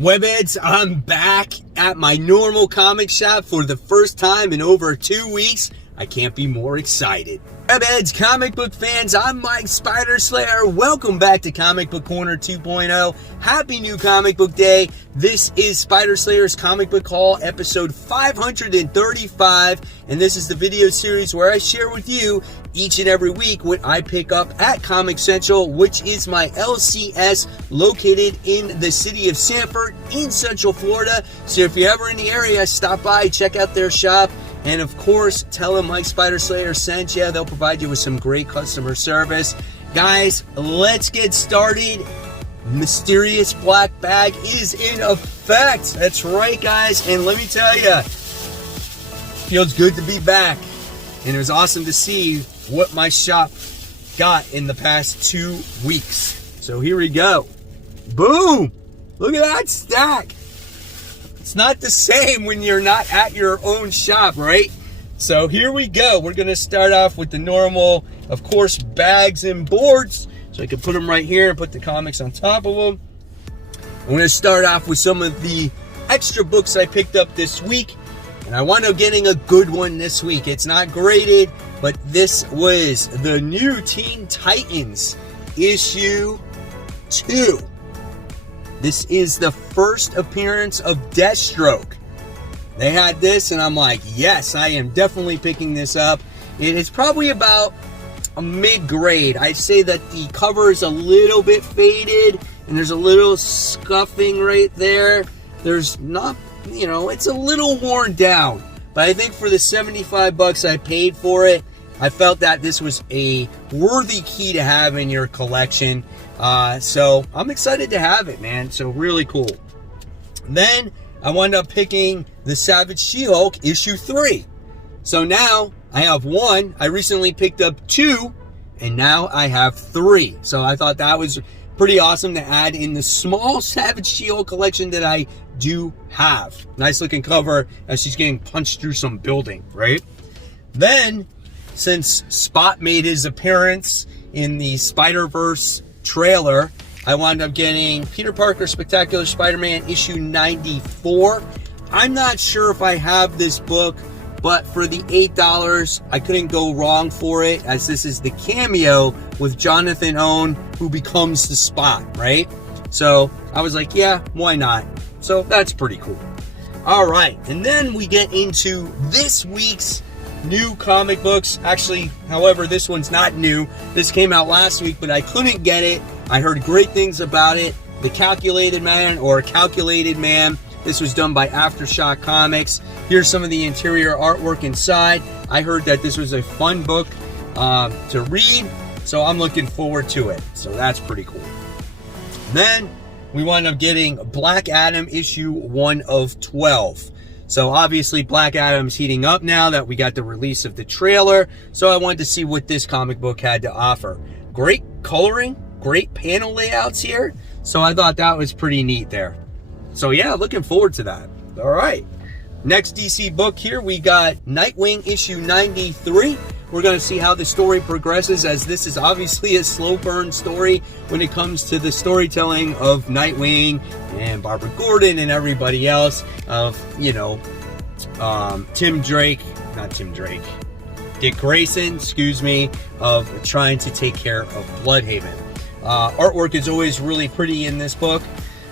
Webheads, I'm back at my normal comic shop for the first time in over 2 weeks. I can't be more excited. Webheads, comic book fans, I'm Mike Spider Slayer. Welcome back to Comic Book Corner 2.0. Happy New Comic Book Day. This is Spider Slayer's Comic Book Haul, episode 535, and this is the video series where I share with you each and every week what I pick up at Comic Central, which is my LCS located in the city of Sanford in Central Florida. So if you're ever in the area, stop by, check out their shop. And of course, tell them Mike Spider Slayer sent you. They'll provide you with some great customer service. Guys, let's get started. Mysterious Black Bag is in effect. That's right, guys. And let me tell you, feels good to be back. And it was awesome to see what my shop got in the past 2 weeks. So here we go. Boom! Look at that stack. It's not the same when you're not at your own shop, right? So here we go. We're going to start off with the normal, of course, bags and boards. So I can put them right here and put the comics on top of them. I'm going to start off with some of the extra books I picked up this week. And I wound up getting a good one this week. It's not graded, but this was the new Teen Titans issue 2. This is the first appearance of Deathstroke. They had this, and I'm like, yes, I am definitely picking this up. It is probably about a mid-grade. I'd say that the cover is a little bit faded, and there's a little scuffing right there. There's not, you know, it's a little worn down. But I think for the 75 bucks I paid for it, I felt that this was a worthy key to have in your collection. So I'm excited to have it, man. So really cool. Then I wound up picking the Savage She-Hulk issue 3. So now I have 1. I recently picked up 2, and now I have 3. So I thought that was pretty awesome to add in the small Savage She-Hulk collection that I do have. Nice looking cover as she's getting punched through some building, right? Then, since Spot made his appearance in the Spider-Verse trailer, I wound up getting Peter Parker Spectacular Spider-Man issue 94. I'm not sure if I have this book, but for the $8, I couldn't go wrong for it, as this is the cameo with Jonathan Owen, who becomes the Spot, right? So I was like, yeah, why not? So that's pretty cool. All right, and then we get into this week's new comic books. Actually, however, this one's not new. This came out last week, but I couldn't get it. I heard great things about it. The Calculated Man, or Calculated Man. This was done by Aftershock Comics. Here's some of the interior artwork inside. I heard that this was a fun book to read, so I'm looking forward to it. So that's pretty cool. Then we wound up getting Black Adam issue 1 of 12. So obviously Black Adam's heating up now that we got the release of the trailer. So I wanted to see what this comic book had to offer. Great coloring, great panel layouts here. So I thought that was pretty neat there. So yeah, looking forward to that. All right. Next DC book here, we got Nightwing issue 93. We're going to see how the story progresses, as this is obviously a slow burn story when it comes to the storytelling of Nightwing and Barbara Gordon and everybody else of, you know, Dick Grayson, excuse me, of trying to take care of Bloodhaven. Artwork is always really pretty in this book.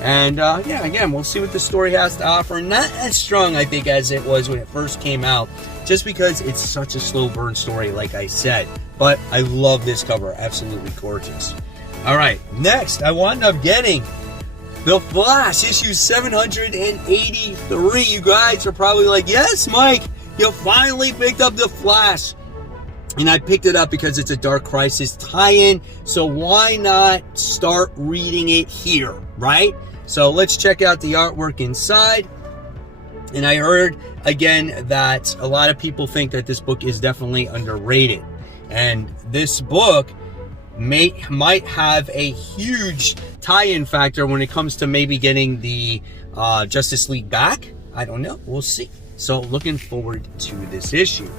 And yeah, again, we'll see what the story has to offer. Not as strong, I think, as it was when it first came out, just because it's such a slow burn story, like I said. But I love this cover. Absolutely gorgeous. All right, next, I wound up getting The Flash, issue 783. You guys are probably like, yes, Mike, you finally picked up The Flash. And I picked it up because it's a Dark Crisis tie-in. So why not start reading it here, right? So let's check out the artwork inside. And I heard, again, that a lot of people think that this book is definitely underrated. And this book might have a huge tie-in factor when it comes to maybe getting the Justice League back. I don't know. We'll see. So looking forward to this issue.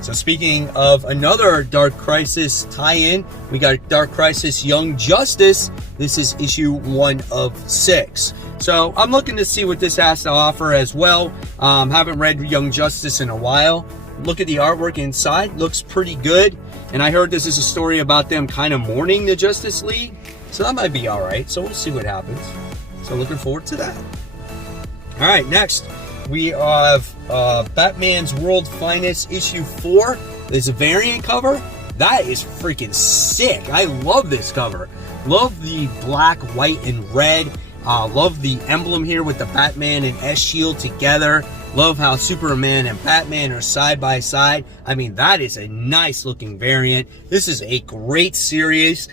So speaking of another Dark Crisis tie-in, we got Dark Crisis Young Justice. This is issue 1 of 6. So I'm looking to see what this has to offer as well. Haven't read Young Justice in a while. Look at the artwork inside, looks pretty good. And I heard this is a story about them kind of mourning the Justice League. So that might be all right. So we'll see what happens. So looking forward to that. All right, next we have Batman's World Finest issue 4. There's a variant cover. That is freaking sick. I love this cover. Love the black, white, and red. Love the emblem here with the Batman and S-Shield together. Love how Superman and Batman are side by side. I mean, that is a nice looking variant. This is a great series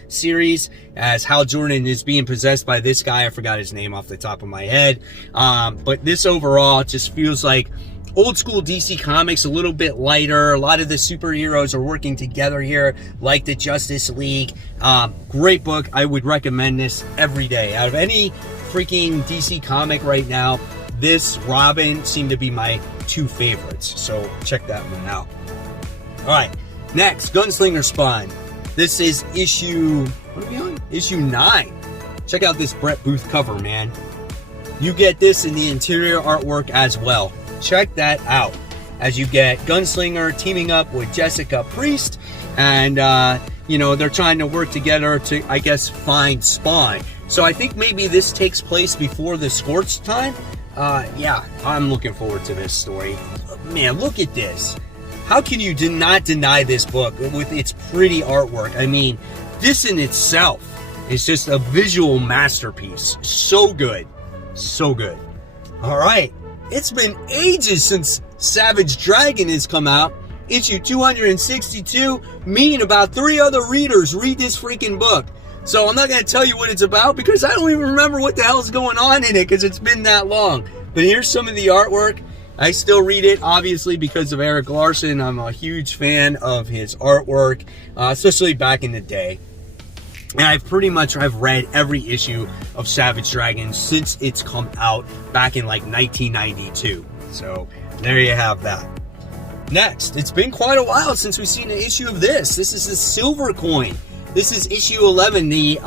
as Hal Jordan is being possessed by this guy. I forgot his name off the top of my head. But this overall just feels like old school DC Comics, a little bit lighter. A lot of the superheroes are working together here, like the Justice League. Great book. I would recommend this every day. Out of any freaking DC comic right now, this, Robin, seem to be my 2 favorites. So check that one out. All right, next, Gunslinger Spawn. This is issue, what are we on? Issue 9. Check out this Brett Booth cover, man. You get this in the interior artwork as well. Check that out. As you get Gunslinger teaming up with Jessica Priest, and you know, they're trying to work together to, I guess, find Spawn. So I think maybe this takes place before the Scorch time. Yeah, I'm looking forward to this story. Man, look at this. How can you not deny this book with its pretty artwork? I mean, this in itself is just a visual masterpiece. So good. So good. All right. It's been ages since Savage Dragon has come out. Issue 262. Me and about 3 other readers read this freaking book. So I'm not going to tell you what it's about because I don't even remember what the hell's going on in it because it's been that long. But here's some of the artwork. I still read it, obviously, because of Eric Larson. I'm a huge fan of his artwork, especially back in the day. And I've read every issue of Savage Dragon since it's come out back in like 1992. So there you have that. Next, it's been quite a while since we've seen an issue of this. This is a Silver Coin. This is issue 11, the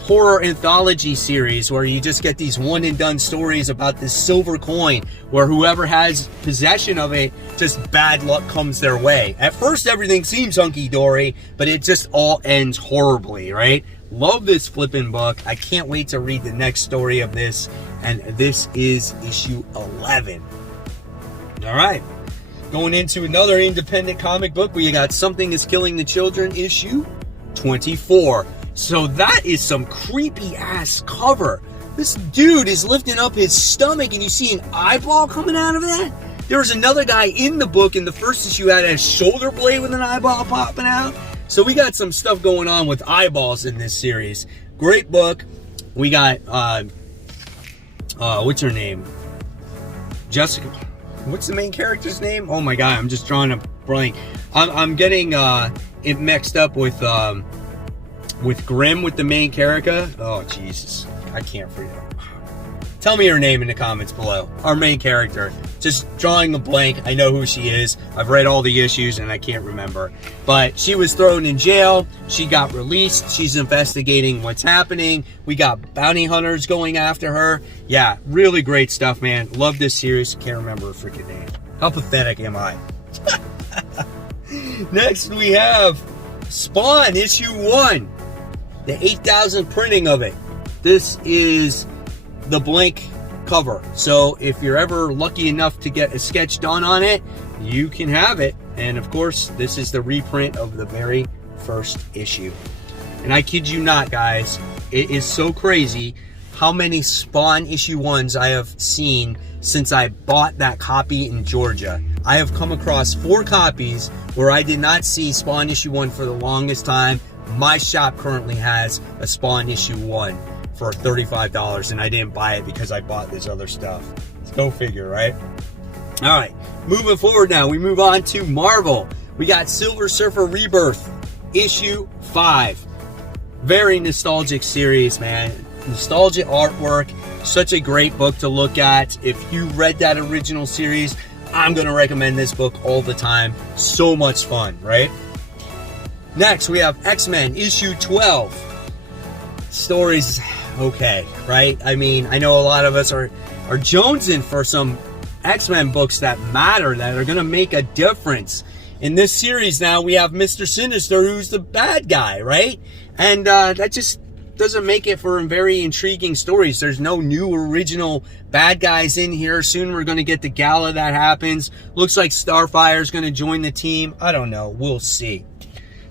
horror anthology series where you just get these one and done stories about this silver coin where whoever has possession of it, just bad luck comes their way. At first everything seems hunky-dory, but it just all ends horribly, right? Love this flipping book. I can't wait to read the next story of this, and this is issue 11. All right, going into another independent comic book, we got Something is Killing the Children issue 24. So that is some creepy ass cover. This dude is lifting up his stomach and you see an eyeball coming out of that. There was another guy in the book in the first issue had a shoulder blade with an eyeball popping out. So we got some stuff going on with eyeballs in this series. Great book. We got what's her name? Jessica. What's the main character's name? Oh my god, I'm just drawing a blank. I'm getting it mixed up with Grimm with the main character. Oh Jesus, I can't forget. Tell me her name in the comments below. Our main character. Just drawing a blank. I know who she is. I've read all the issues and I can't remember. But she was thrown in jail. She got released. She's investigating what's happening. We got bounty hunters going after her. Yeah, really great stuff, man. Love this series. Can't remember her freaking name. How pathetic am I? Next we have Spawn issue 1. The 8,000 printing of it. This is the blank cover. So if you're ever lucky enough to get a sketch done on it, you can have it. And of course, this is the reprint of the very first issue. And I kid you not, guys, it is so crazy how many Spawn issue 1s I have seen since I bought that copy in Georgia. I have come across 4 copies where I did not see Spawn issue 1 for the longest time. My shop currently has a Spawn issue 1 for $35, and I didn't buy it because I bought this other stuff. Go figure, right? All right, moving forward now, we move on to Marvel. We got Silver Surfer Rebirth, issue 5. Very nostalgic series, man. Nostalgic artwork. Such a great book to look at. If you read that original series, I'm going to recommend this book all the time. So much fun, right? Next, we have X-Men issue 12. Stories, okay, right? I mean, I know a lot of us are jonesing for some X-Men books that matter, that are going to make a difference. In this series now, we have Mr. Sinister, who's the bad guy, right? And that just doesn't make it for very intriguing stories. There's no new original bad guys in here. Soon we're going to get the gala that happens. Looks like Starfire's going to join the team. I don't know. We'll see.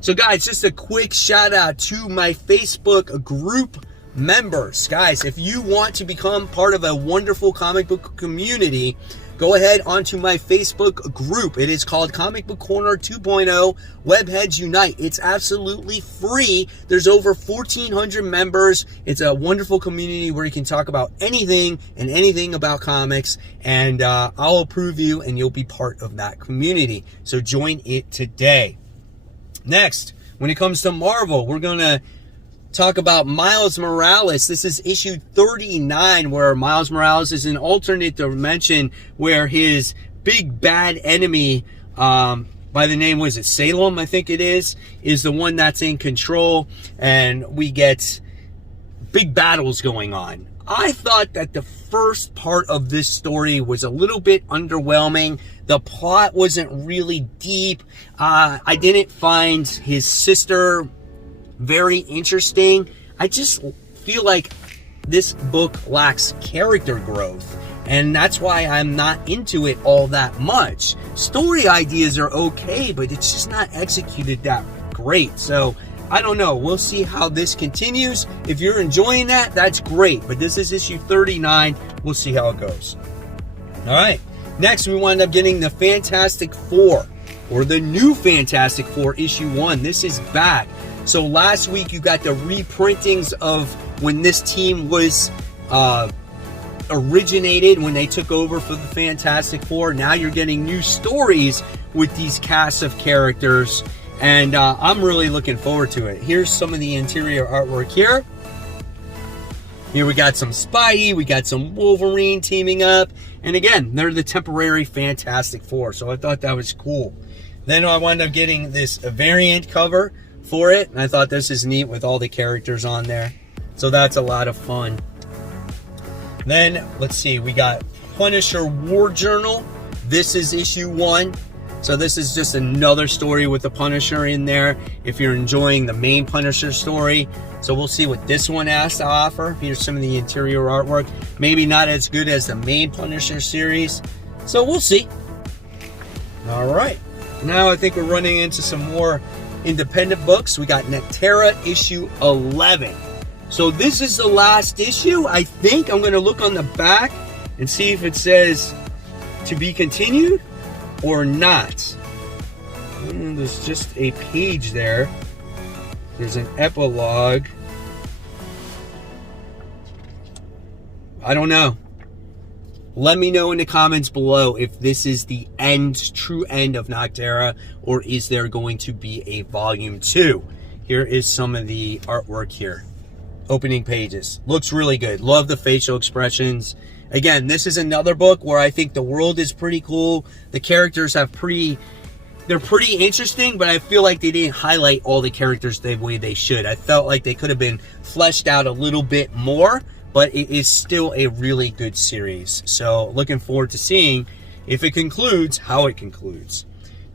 So guys, just a quick shout out to my Facebook group members. Guys, if you want to become part of a wonderful comic book community, go ahead onto my Facebook group. It is called Comic Book Corner 2.0 Webheads Unite. It's absolutely free. There's over 1,400 members. It's a wonderful community where you can talk about anything and anything about comics, and I'll approve you and you'll be part of that community. So join it today. Next, when it comes to Marvel, we're going to talk about Miles Morales. This is issue 39, where Miles Morales is an alternate dimension where his big bad enemy, by the name, was it Salem, I think it is the one that's in control, and we get big battles going on. I thought that the first part of this story was a little bit underwhelming. The plot wasn't really deep. I didn't find his sister very interesting. I just feel like this book lacks character growth, and that's why I'm not into it all that much. Story ideas are okay, but it's just not executed that great. So I don't know. We'll see how this continues. If you're enjoying that, that's great. But this is issue 39. We'll see how it goes. All right. Next, we wind up getting the Fantastic Four, or the new Fantastic Four issue 1. This is back. So last week, you got the reprintings of when this team was originated, when they took over for the Fantastic Four. Now you're getting new stories with these casts of characters, and I'm really looking forward to it. Here's some of the interior artwork here. Here we got some Spidey, we got some Wolverine teaming up, and again, they're the temporary Fantastic Four, so I thought that was cool. Then I wound up getting this variant cover for it, and I thought this is neat with all the characters on there, so that's a lot of fun. Then, let's see, we got Punisher War Journal. This is issue 1. So this is just another story with the Punisher in there, if you're enjoying the main Punisher story. So we'll see what this one has to offer. Here's some of the interior artwork. Maybe not as good as the main Punisher series. So we'll see. All right. Now I think we're running into some more independent books. We got Neterra issue 11. So this is the last issue. I think I'm going to look on the back and see if it says to be continued or not. There's just a page there. There's an epilogue. I don't know. Let me know in the comments below if this is the end, true end of Neterra, or is there going to be a volume 2. Here is some of the artwork here. Opening pages. Looks really good. Love the facial expressions. Again, this is another book where I think the world is pretty cool. The characters have they're pretty interesting, but I feel like they didn't highlight all the characters the way they should. I felt like they could have been fleshed out a little bit more, but it is still a really good series. So looking forward to seeing if it concludes, how it concludes.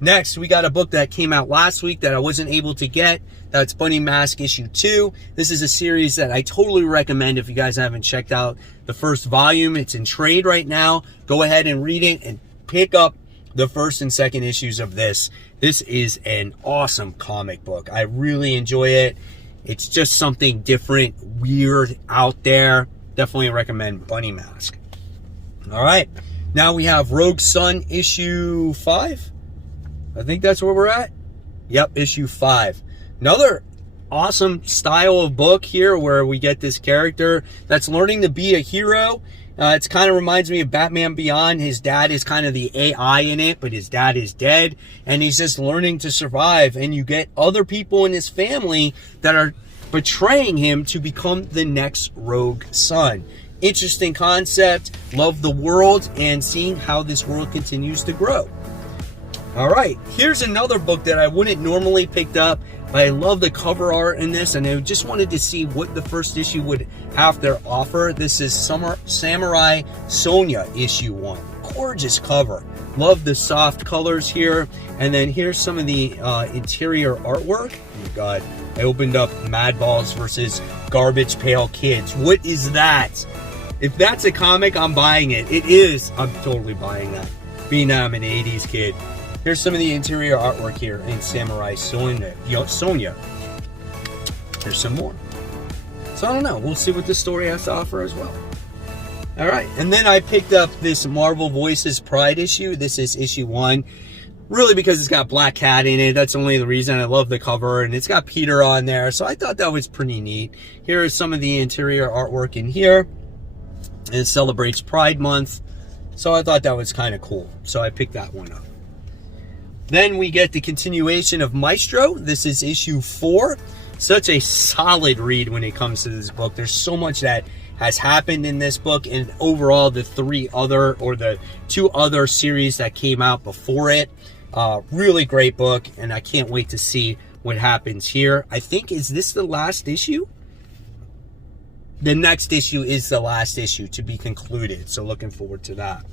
Next, we got a book that came out last week that I wasn't able to get. That's Bunny Mask issue 2. This is a series that I totally recommend if you guys haven't checked out the first volume. It's in trade right now. Go ahead and read it and pick up the first and second issues of this. This is an awesome comic book. I really enjoy it. It's just something different, weird, out there. Definitely recommend Bunny Mask. All right. Now we have Rogue Sun issue 5. I think that's where we're at. Yep, issue 5. Another awesome style of book here where we get this character that's learning to be a hero. It kind of reminds me of Batman Beyond. His dad is kind of the AI in it, but his dad is dead, and he's just learning to survive. And you get other people in his family that are betraying him to become the next Rogue Sun. Interesting concept. Love the world and seeing how this world continues to grow. All right, here's another book that I wouldn't normally pick up, but I love the cover art in this, and I just wanted to see what the first issue would have to offer. This is Samurai Sonya issue 1. Gorgeous cover. Love the soft colors here. And then here's some of the interior artwork. Oh my God, I opened up Madballs versus Garbage Pail Kids. What is that? If that's a comic, I'm buying it. It is. I'm totally buying that. Being that I'm an 80s kid. Here's some of the interior artwork here in Samurai Sonya. Here's some more. So I don't know. We'll see what this story has to offer as well. All right. And then I picked up this Marvel Voices Pride issue. This is issue 1. Really because it's got Black Cat in it. That's only the reason. I love the cover. And it's got Peter on there. So I thought that was pretty neat. Here is some of the interior artwork in here. And it celebrates Pride Month. So I thought that was kind of cool. So I picked that one up. Then we get the continuation of Maestro. This is issue 4. Such a solid read when it comes to this book. There's so much that has happened in this book, and overall the 2 other series that came out before it. Really great book, and I can't wait to see what happens here. I think, is this the last issue? The next issue is the last issue to be concluded, so looking forward to that.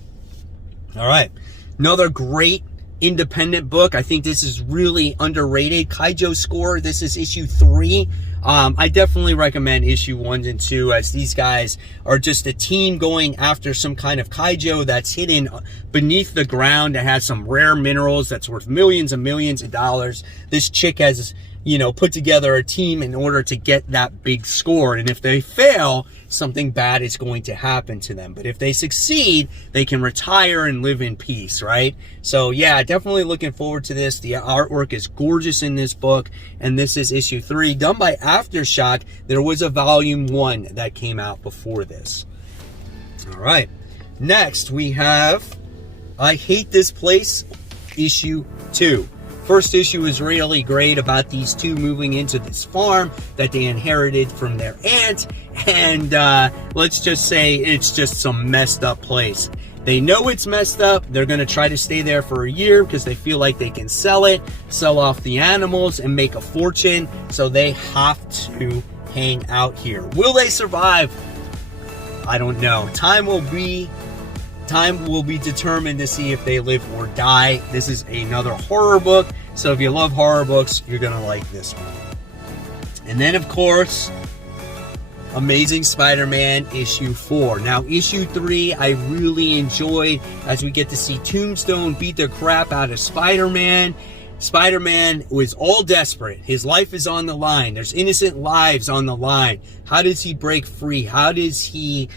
All right, another great independent book. I think this is really underrated. Kaijo Score. This is issue 3. I definitely recommend issue 1 and 2, as these guys are just a team going after some kind of Kaijo that's hidden beneath the ground, that has some rare minerals that's worth millions and millions of dollars. This chick has, put together a team in order to get that big score. And if they fail, something bad is going to happen to them. But if they succeed, they can retire and live in peace, right? So yeah, definitely looking forward to this. The artwork is gorgeous in this book. And this is issue 3, done by Aftershock. There was a volume 1 that came out before this. All right. Next, we have I Hate This Place, issue 2. First issue is really great about these two moving into this farm that they inherited from their aunt. And let's just say it's just some messed up place. They know it's messed up. They're going to try to stay there for a year because they feel like they can sell it, sell off the animals, and make a fortune. So they have to hang out here. Will they survive? I don't know. Time will be determined to see if they live or die. This is another horror book, so if you love horror books, you're gonna like this one. And then, of course, Amazing Spider-Man issue 4. Now, issue 3 I really enjoyed, as we get to see Tombstone beat the crap out of Spider-Man. Spider-Man was all desperate. His life is on the line. There's innocent lives on the line. How does he break free? How does he,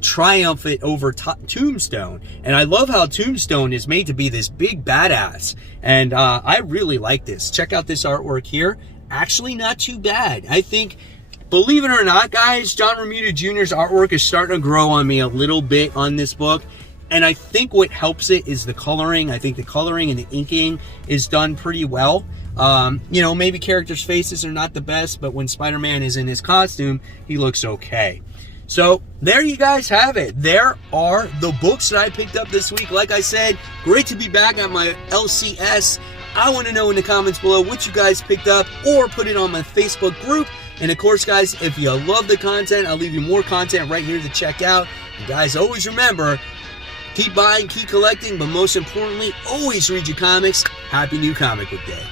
triumph it over Tombstone? And I love how Tombstone is made to be this big badass. And I really like this. Check out this artwork here. Actually, not too bad. I think, believe it or not, guys, John Romita Jr.'s artwork is starting to grow on me a little bit on this book. And I think what helps it is the coloring. I think the coloring and the inking is done pretty well. Maybe characters' faces are not the best, but when Spider-Man is in his costume, he looks okay. So there you guys have it. There are the books that I picked up this week. Like I said, great to be back at my LCS. I want to know in the comments below what you guys picked up, or put it on my Facebook group. And of course, guys, if you love the content, I'll leave you more content right here to check out. And guys, always remember, keep buying, keep collecting, but most importantly, always read your comics. Happy New Comic Book Day.